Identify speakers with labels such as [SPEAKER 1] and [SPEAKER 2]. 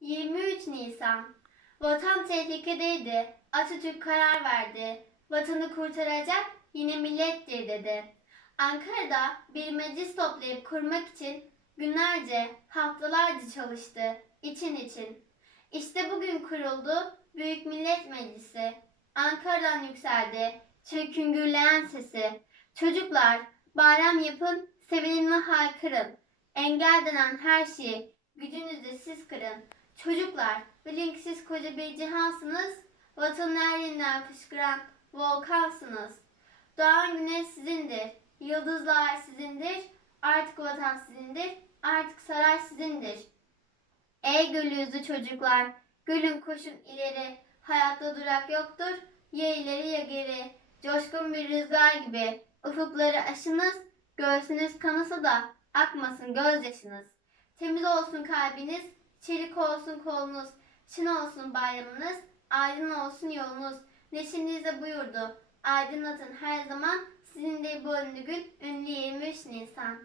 [SPEAKER 1] 23 Nisan Vatan tehlikedeydi. Atatürk karar verdi. Vatanı kurtaracak yine millettir dedi. Ankara'da bir meclis toplayıp kurmak için günlerce, haftalarca çalıştı. için için. İşte bugün kuruldu Büyük Millet Meclisi. Ankara'dan yükseldi Türk'ün gürleyen sesi. Çocuklar bayram yapın, sevinin ve haykırın. Engel denen her şeyi gücünüzle siz kırın. Çocuklar bilin ki siz koca bir cihansınız. Vatanın her yerinden fışkıran volkansınız. Doğan güneş sizindir. Yıldızlar sizindir. Artık vatan sizindir. Artık saray sizindir. Ey gül yüzlü çocuklar, gülün koşun ileri. Hayatta durak yoktur, ya ileri ya geri. Coşkun bir rüzgar gibi ufukları aşınız. Göğsünüz kanasa da akmasın gözyaşınız. Temiz olsun kalbiniz, Çelik olsun kolunuz, çın olsun bayramınız, aydın olsun yolunuz. Neşenize buyurdu. Aydınlatın her zaman sizin de bu ünlü gün, ünlü 23 Nisan.